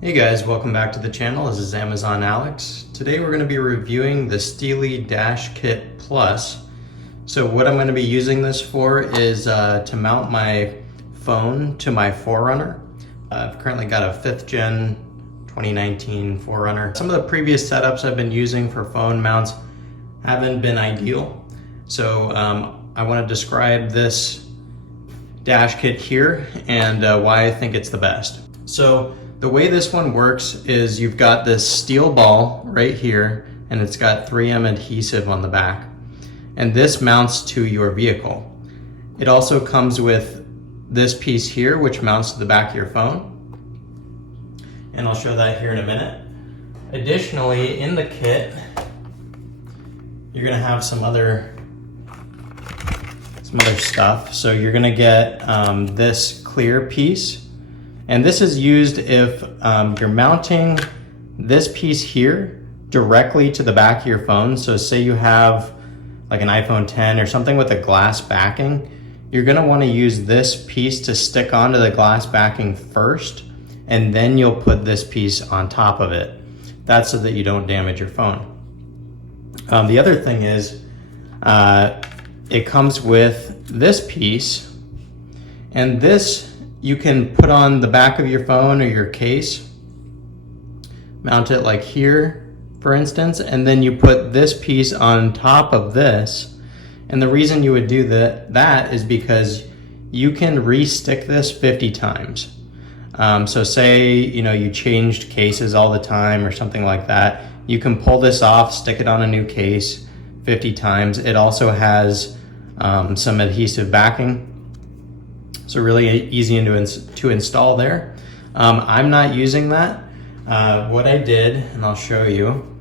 Hey guys, welcome back to the channel. This is Amazon Alex. Today we're going to be reviewing the Steelie Dash Kit Plus. So what I'm going to be using this for is to mount my phone to my 4Runner. I've currently got a 5th gen 2019 4Runner. Some of the previous setups I've been using for phone mounts haven't been ideal. So I want to describe this dash kit here and why I think it's the best. So the way this one works is you've got this steel ball right here and it's got 3M adhesive on the back. And this mounts to your vehicle. It also comes with this piece here which mounts to the back of your phone. And I'll show that here in a minute. Additionally, in the kit, you're gonna have some other stuff. So you're gonna get this clear piece. And this is used if you're mounting this piece here directly to the back of your phone. So say you have like an iPhone 10 or something with a glass backing, you're gonna wanna use this piece to stick onto the glass backing first, and then you'll put this piece on top of it. That's so that you don't damage your phone. The other thing is, it comes with this piece, and this you can put on the back of your phone or your case, mount it like here, for instance, and then you put this piece on top of this. And the reason you would do that is because you can re-stick this 50 times. So say, you changed cases all the time or something like that. You can pull this off, stick it on a new case 50 times. It also has some adhesive backing. So really easy to install there. I'm not using that. What I did, and I'll show you,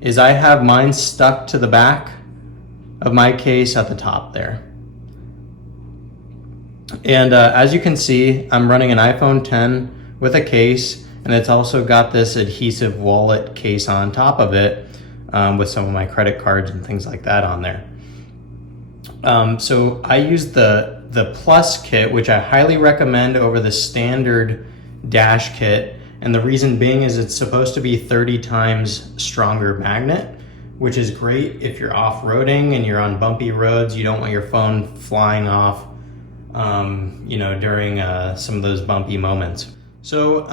is I have mine stuck to the back of my case at the top there. And as you can see, I'm running an iPhone 10 with a case, and it's also got this adhesive wallet case on top of it with some of my credit cards and things like that on there. So I used the Plus kit, which I highly recommend over the standard dash kit. And the reason being is it's supposed to be 30 times stronger magnet, which is great if you're off-roading and you're on bumpy roads. You don't want your phone flying off, during some of those bumpy moments. So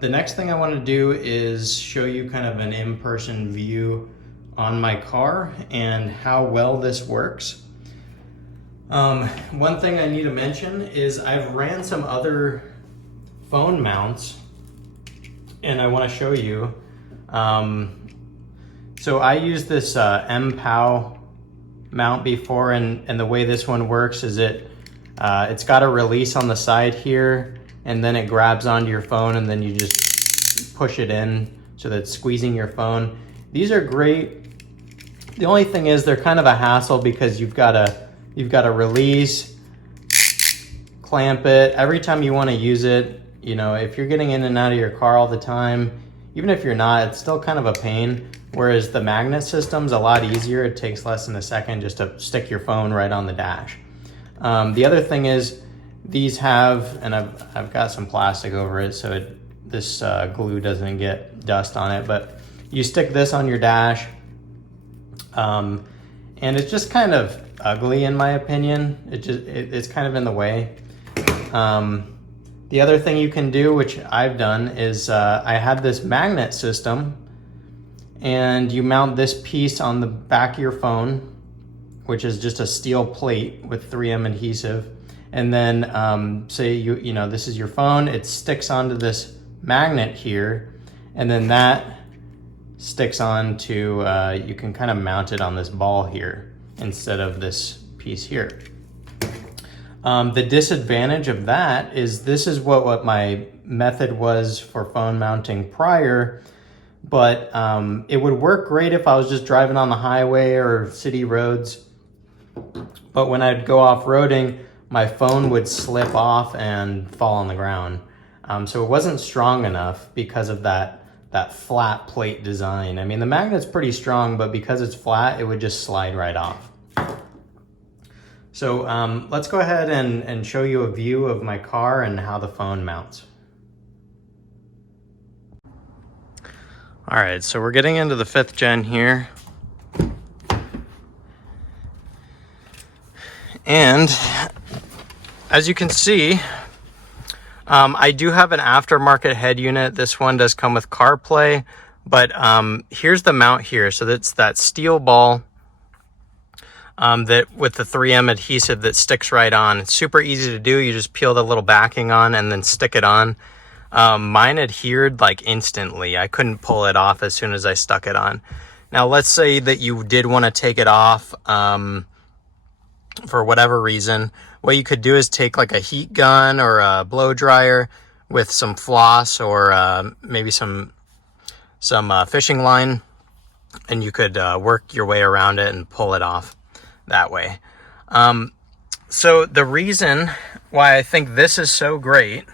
the next thing I want to do is show you kind of an in-person view on my car and how well this works. One thing I need to mention is I've ran some other phone mounts and I want to show you. So I used this MPOW mount before, and the way this one works is it's got a release on the side here, and then it grabs onto your phone, and then you just push it in so that it's squeezing your phone. These are great. The only thing is they're kind of a hassle because you've got to release, clamp it. Every time you want to use it, if you're getting in and out of your car all the time, even if you're not, it's still kind of a pain. Whereas the magnet system's a lot easier. It takes less than a second just to stick your phone right on the dash. The other thing is these have, and I've got some plastic over it so this glue doesn't get dust on it, but you stick this on your dash, and it's just kind of ugly in my opinion. It's kind of in the way. The other thing you can do, which I've done, is I had this magnet system, and you mount this piece on the back of your phone, which is just a steel plate with 3M adhesive. And then say this is your phone, it sticks onto this magnet here, and then that sticks onto, you can kind of mount it on this ball here instead of this piece here. The disadvantage of that is this is what my method was for phone mounting prior, but it would work great if I was just driving on the highway or city roads. But when I'd go off-roading, my phone would slip off and fall on the ground. So it wasn't strong enough because of that flat plate design. I mean, the magnet's pretty strong, but because it's flat, it would just slide right off. So let's go ahead and show you a view of my car and how the phone mounts. All right, so we're getting into the 5th gen here. And as you can see, I do have an aftermarket head unit. This one does come with CarPlay, but here's the mount here. So that's that steel ball that with the 3M adhesive that sticks right on. It's super easy to do. You just peel the little backing on and then stick it on. Mine adhered like instantly. I couldn't pull it off as soon as I stuck it on. Now let's say that you did want to take it off for whatever reason. What you could do is take like a heat gun or a blow dryer with some floss or maybe some fishing line, and you could work your way around it and pull it off that way. So the reason why I think this is so great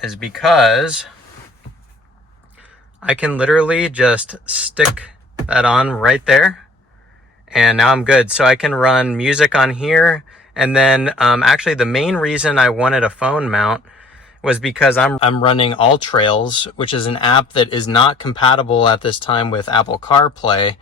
is because I can literally just stick that on right there, and now I'm good. So I can run music on here. And then actually the main reason I wanted a phone mount was because I'm running AllTrails, which is an app that is not compatible at this time with Apple CarPlay.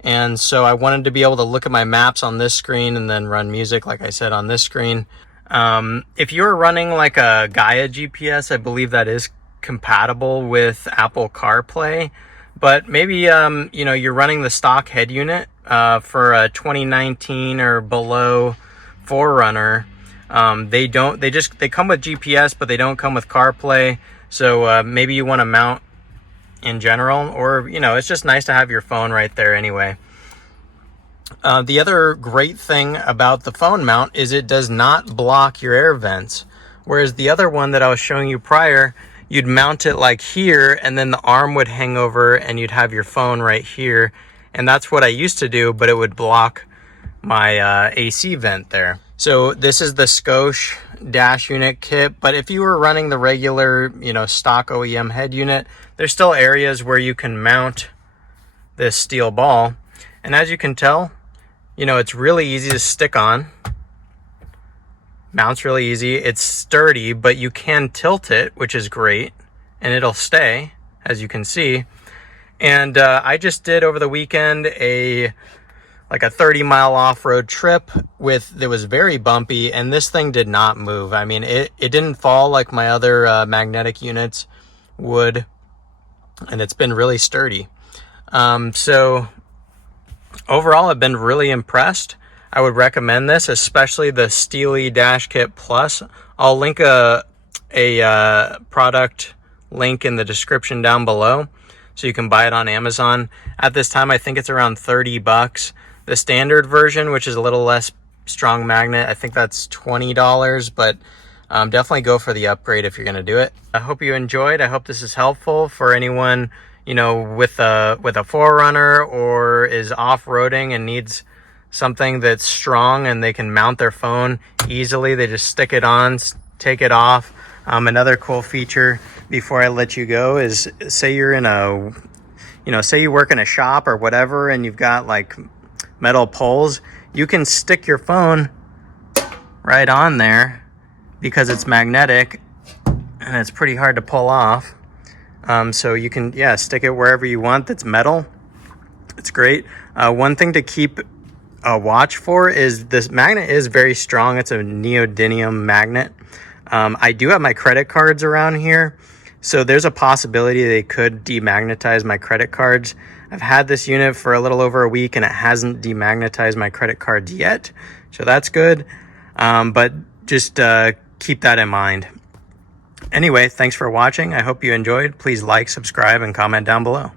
And so I wanted to be able to look at my maps on this screen and then run music, like I said, on this screen. If you're running like a Gaia GPS, I believe that is compatible with Apple CarPlay. But maybe, you know, you're running the stock head unit for a 2019 or below 4Runner. They come with GPS, but they don't come with CarPlay. So maybe you want to mount in general, or, you know, it's just nice to have your phone right there anyway. The other great thing about the phone mount is it does not block your air vents. Whereas the other one that I was showing you prior, you'd mount it like here, and then the arm would hang over and you'd have your phone right here. And that's what I used to do, but it would block my AC vent there. So this is the Scosche dash unit kit, but if you were running the regular, you know, stock OEM head unit, there's still areas where you can mount this steel ball. And as you can tell, you know, it's really easy to stick on. Mounts really easy. It's sturdy, but you can tilt it, which is great, and it'll stay, as you can see. And I just did over the weekend like a 30-mile off-road trip that was very bumpy, and this thing did not move. I mean, it didn't fall like my other magnetic units would, and it's been really sturdy. So overall, I've been really impressed. I would recommend this, especially the Steelie Dash Kit Plus. I'll link a product link in the description down below, so you can buy it on Amazon. At this time, I think it's around $30. The standard version, which is a little less strong magnet, I think that's $20, but definitely go for the upgrade if you're going to do it. I hope you enjoyed. I hope this is helpful for anyone, you know, with a 4Runner or is off-roading and needs something that's strong and they can mount their phone easily. They just stick it on, take it off. Another cool feature before I let you go is, say you're in say you work in a shop or whatever, and you've got like metal poles, you can stick your phone right on there because it's magnetic and it's pretty hard to pull off. So you can, stick it wherever you want that's metal. It's great. One thing to keep a watch for is this magnet is very strong. It's a neodymium magnet. I do have my credit cards around here, so there's a possibility they could demagnetize my credit cards. I've had this unit for a little over a week and it hasn't demagnetized my credit cards yet, so that's good. But just keep that in mind. Anyway, thanks for watching. I hope you enjoyed. Please like, subscribe, and comment down below.